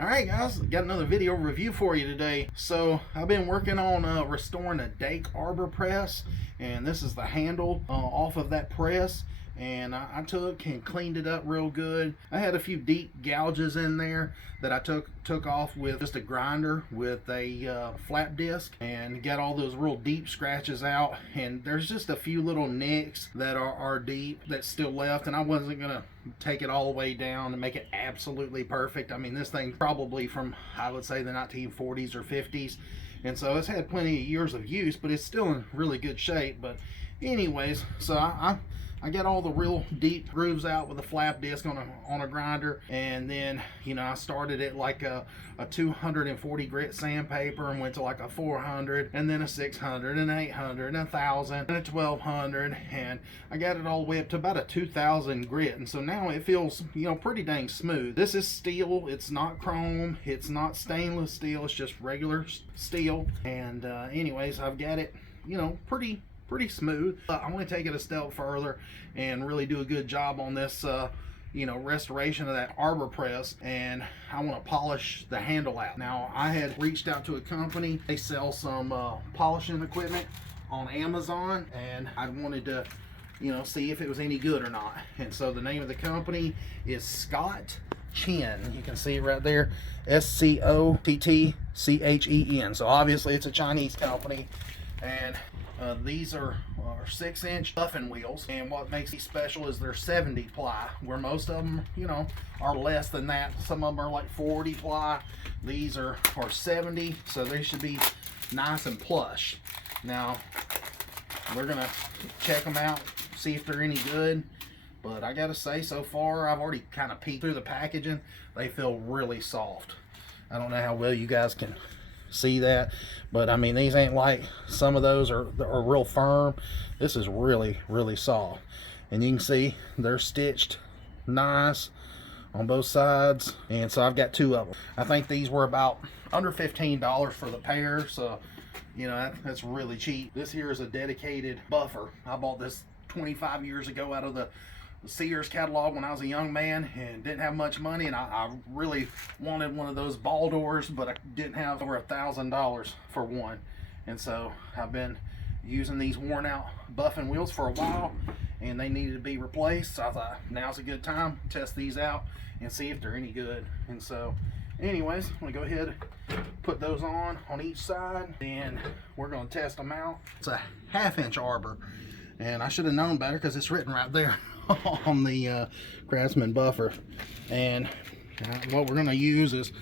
Alright guys, got another video review for you today. So I've been working on restoring a Dake arbor press, and this is the handle off of that press, and I took and cleaned it up real good. I had a few deep gouges in there that I took off with just a grinder with a flap disc, and got all those real deep scratches out, and there's just a few little nicks that are deep that's still left, and I wasn't gonna take it all the way down and make it absolutely perfect. I mean, this thing probably from, I would say, the 1940s or 50s, and so it's had plenty of years of use, but it's still in really good shape. But anyways, so I got all the real deep grooves out with a flap disc on a grinder, and then I started it like a 240 grit sandpaper and went to like a 400, and then a 600, an 800, and 1,000, and a 1,200, and I got it all the way up to about a 2,000 grit, and so now it feels pretty dang smooth. This is steel, it's not chrome, it's not stainless steel, it's just regular steel. And anyways, I've got it pretty smooth. I want to take it a step further and really do a good job on this restoration of that arbor press, and I want to polish the handle out. Now, I had reached out to a company. They sell some polishing equipment on Amazon, and I wanted to see if it was any good or not. And so the name of the company is Scott Chen. You can see it right there, Scottchen. So obviously it's a Chinese company, and these are 6-inch buffing wheels, and what makes these special is they're 70 ply, where most of them are less than that. Some of them are like 40 ply. These are 70, so they should be nice and plush. Now we're gonna check them out, see if they're any good. But I gotta say, so far I've already kind of peeked through the packaging. They feel really soft. I don't know how well you guys can see that, but I mean, these ain't like some of those are real firm. This is really soft, and you can see they're stitched nice on both sides. And so I've got 2 of them. I think these were about under $15 for the pair, so that's really cheap. This here is a dedicated buffer. I bought this 25 years ago out of the Sears catalog when I was a young man and didn't have much money, and I really wanted one of those ball doors, but I didn't have over $1,000 for one. And so I've been using these worn out buffing wheels for a while, and they needed to be replaced, so I thought now's a good time to test these out and see if they're any good. And so anyways, I'm gonna go ahead and put those on each side, and we're gonna test them out. It's a 1/2-inch arbor, and I should have known better because it's written right there on the Craftsman buffer. And what we're going to use is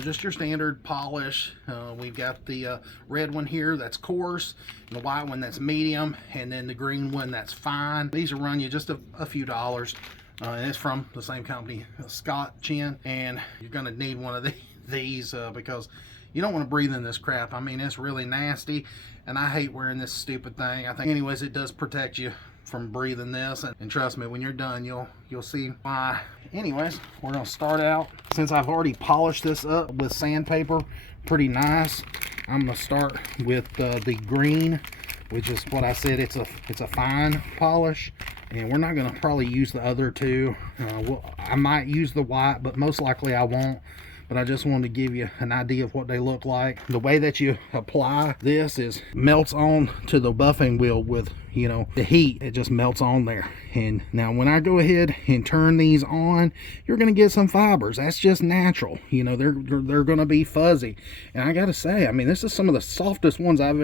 just your standard polish. We've got the red one here that's coarse, the white one that's medium, and then the green one that's fine. These will run you just a few dollars, and it's from the same company, Scott Chen. And you're going to need one of these because you don't want to breathe in this crap. I mean, it's really nasty, and I hate wearing this stupid thing. I think anyways, it does protect you from breathing this, and trust me, when you're done, you'll see why. Anyways, we're gonna start out, since I've already polished this up with sandpaper pretty nice. I'm gonna start with the green, which is what I said, it's a fine polish, and we're not gonna probably use the other 2. I might use the white, but most likely I won't. But I just wanted to give you an idea of what they look like. The way that you apply this is melts on to the buffing wheel with the heat. It just melts on there. And now when I go ahead and turn these on, you're going to get some fibers. That's just natural. They're going to be fuzzy. And I gotta say, I mean, this is some of the softest ones I've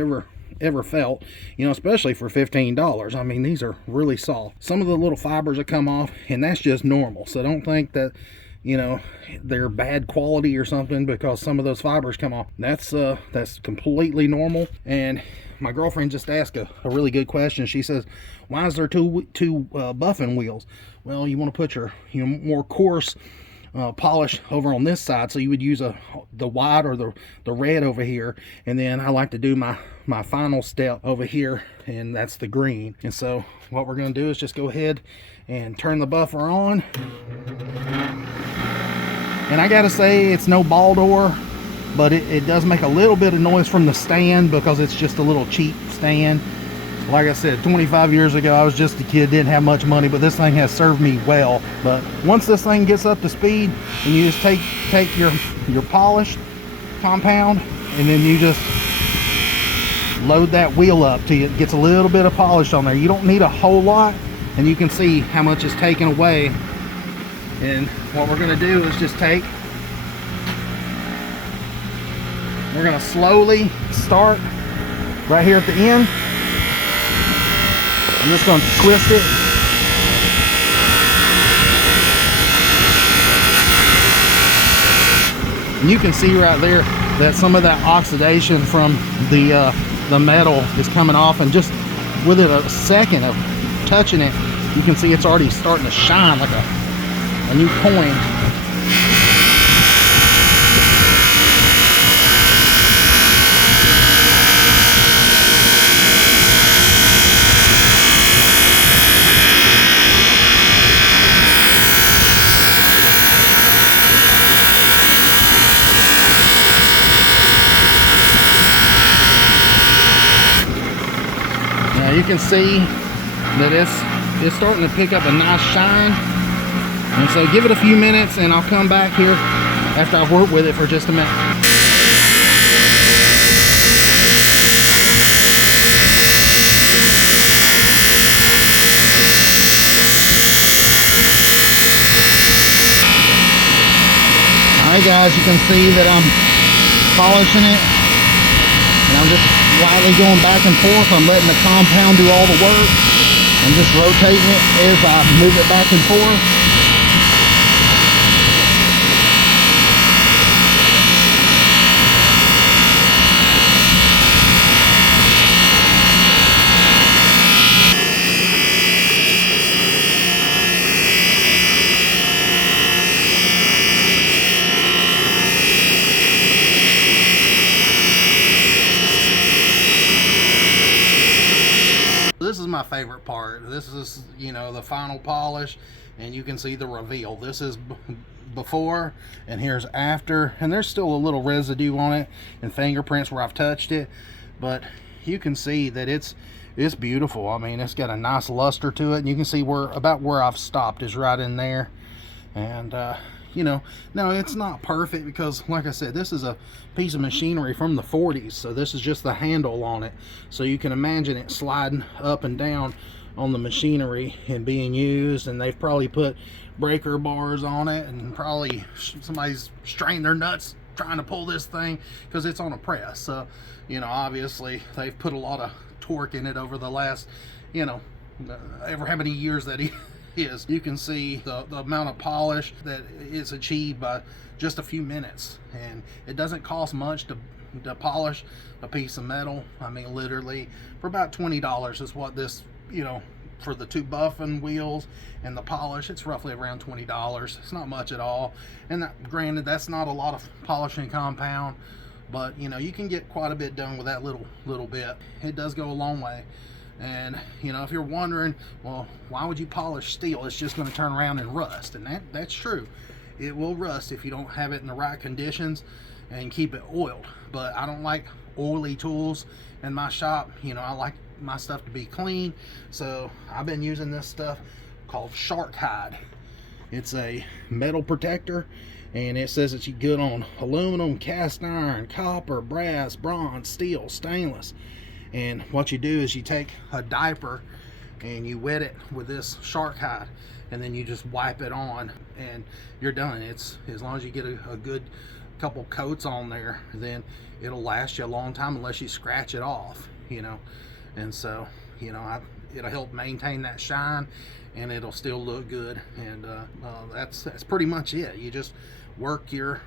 ever felt, especially for $15. I mean, these are really soft. Some of the little fibers that come off, and that's just normal. So don't think that they're bad quality or something because some of those fibers come off. That's completely normal. And my girlfriend just asked a really good question. She says, why is there two buffing wheels? Well, you want to put your more coarse polish over on this side, so you would use the white or the red over here, and then I like to do my final step over here, and that's the green. And so what we're going to do is just go ahead and turn the buffer on. And I gotta say, it's no ball door, but it does make a little bit of noise from the stand because it's just a little cheap stand. Like I said, 25 years ago, I was just a kid, didn't have much money, but this thing has served me well. But once this thing gets up to speed, and you just take your polished compound, and then you just load that wheel up till it gets a little bit of polish on there. You don't need a whole lot, and you can see how much is taken away. And what we're going to do is just we're going to slowly start right here at the end. I'm just going to twist it. And you can see right there that some of that oxidation from the metal is coming off, and just within a second of touching it, you can see it's already starting to shine like a new coin. Now you can see that it's starting to pick up a nice shine, and so give it a few minutes and I'll come back here after I've worked with it for just a minute. Alright guys, you can see that I'm polishing it, and I'm just lightly going back and forth. I'm letting the compound do all the work. I'm just rotating it as I move it back and forth. This is my favorite part. This is, you know, the final polish, and you can see the reveal. This is before, and here's after, and there's still a little residue on it and fingerprints where I've touched it, but you can see that it's beautiful. I mean, it's got a nice luster to it, and you can see about where I've stopped is right in there. And you know, now it's not perfect because, like I said, this is a piece of machinery from the 40s, so this is just the handle on it. So you can imagine it sliding up and down on the machinery and being used, and they've probably put breaker bars on it, and probably somebody's strained their nuts trying to pull this thing because it's on a press. So, you know, obviously they've put a lot of torque in it over the last, you know, ever how many years that he is. You can see the amount of polish that is achieved by just a few minutes, and it doesn't cost much to polish a piece of metal. I mean, literally for about $20 is what this, you know, for the two buffing wheels and the polish, it's roughly around $20. It's not much at all, and that, granted, that's not a lot of polishing compound, but you know, you can get quite a bit done with that little bit. It does go a long way. And you know, if you're wondering, well, why would you polish steel? It's just going to turn around and rust, and that's true. It will rust if you don't have it in the right conditions and keep it oiled. But I don't like oily tools in my shop. You know, I like my stuff to be clean, so I've been using this stuff called Shark Hide. It's a metal protector, and it says it's good on aluminum, cast iron, copper, brass, bronze, steel, stainless. And what you do is you take a diaper and you wet it with this Shark Hide, and then you just wipe it on and you're done. It's, as long as you get a good couple coats on there, then it'll last you a long time unless you scratch it off, you know. And so, you know, it'll help maintain that shine, and it'll still look good. And that's pretty much it. You just work your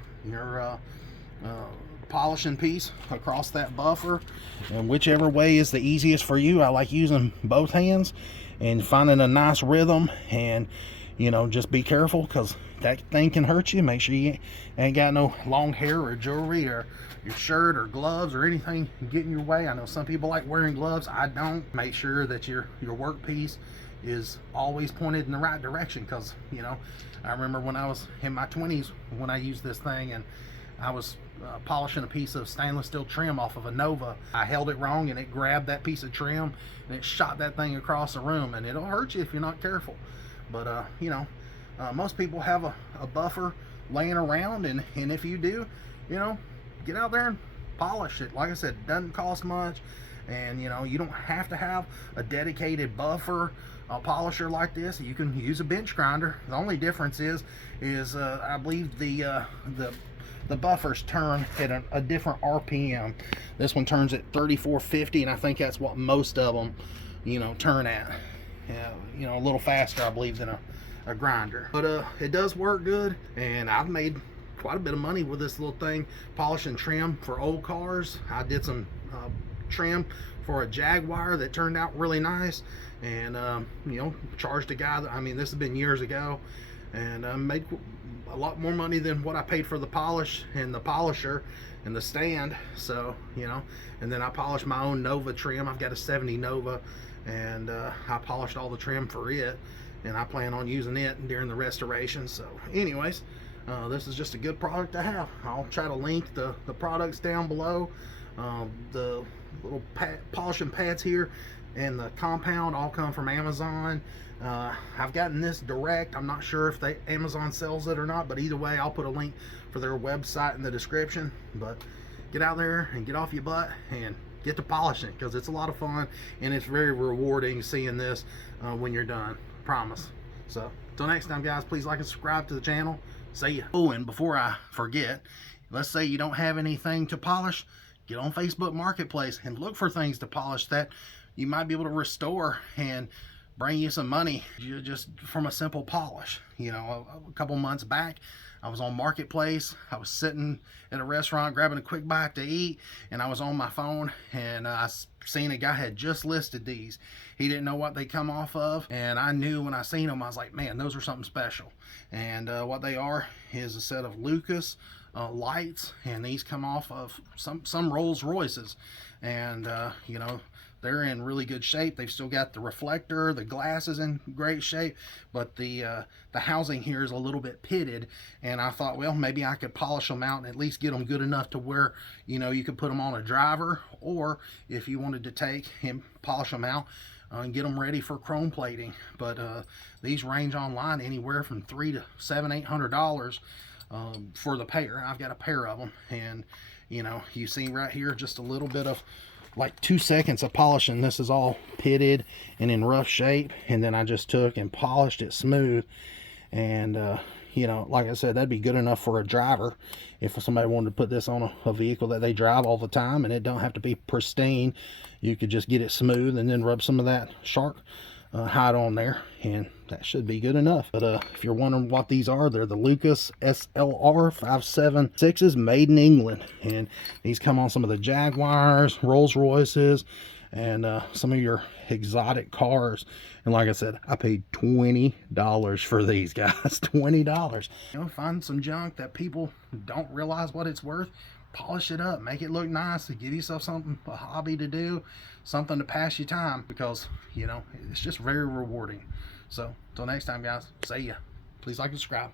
polishing piece across that buffer, and whichever way is the easiest for you. I like using both hands and finding a nice rhythm, and you know, just be careful because that thing can hurt you. Make sure you ain't got no long hair or jewelry or your shirt or gloves or anything get in your way. I know some people like wearing gloves. I don't. Make sure that your work piece is always pointed in the right direction, because you know, I remember when I was in my 20s when I used this thing, and I was polishing a piece of stainless steel trim off of a Nova. I held it wrong and it grabbed that piece of trim and it shot that thing across the room, and it'll hurt you if you're not careful. But you know, most people have a buffer laying around, and if you do, you know, get out there and polish it. Like I said, it doesn't cost much, and you know, you don't have to have a dedicated buffer polisher like this. You can use a bench grinder. The only difference is I believe the buffers turn at a different RPM. This one turns at 3450, and I think that's what most of them, you know, turn at. You know, a little faster, I believe, than a grinder. But it does work good, and I've made quite a bit of money with this little thing, polishing trim for old cars. I did some trim for a Jaguar that turned out really nice, and you know, charged a guy that, I mean, this has been years ago, and made a lot more money than what I paid for the polish and the polisher and the stand. So, you know, and then I polished my own Nova trim. I've got a 70 Nova, and I polished all the trim for it, and I plan on using it during the restoration. So anyways, this is just a good product to have. I'll try to link the products down below. The little polishing pads here and the compound all come from Amazon. I've gotten this direct. I'm not sure if Amazon sells it or not, but either way, I'll put a link for their website in the description. But get out there and get off your butt and get to polishing, because it's a lot of fun and it's very rewarding seeing this when you're done. Promise. So until next time, guys, please like and subscribe to the channel. See ya. Oh, and before I forget, let's say you don't have anything to polish, get on Facebook Marketplace and look for things to polish that you might be able to restore and bring you some money just from a simple polish. You know, a couple months back, I was on Marketplace. I was sitting at a restaurant grabbing a quick bite to eat, and I was on my phone, and I seen a guy had just listed these. He didn't know what they come off of, and I knew when I seen them, I was like, man, those are something special. And what they are is a set of Lucas lights, and these come off of some Rolls Royces, and you know, they're in really good shape. They've still got the reflector, the glass is in great shape, but the housing here is a little bit pitted, and I thought, well, maybe I could polish them out and at least get them good enough to where, you know, you could put them on a driver, or if you wanted to take and polish them out and get them ready for chrome plating. But these range online anywhere from $300 to $700-800 for the pair. I've got a pair of them, and you know, you see right here just a little bit of like 2 seconds of polishing. This is all pitted and in rough shape, and then I just took and polished it smooth. And you know, like I said, that'd be good enough for a driver if somebody wanted to put this on a vehicle that they drive all the time, and it don't have to be pristine. You could just get it smooth and then rub some of that shark hide on there, and that should be good enough. But if you're wondering what these are, they're the Lucas SLR 576s, made in England, and these come on some of the Jaguars, Rolls Royces, and some of your exotic cars. And like I said, I paid $20 for these, guys. $20. You know, find some junk that people don't realize what it's worth, polish it up, make it look nice, to give yourself something, a hobby to do, something to pass your time, because you know, it's just very rewarding. So until next time, guys, see ya. Please like and subscribe.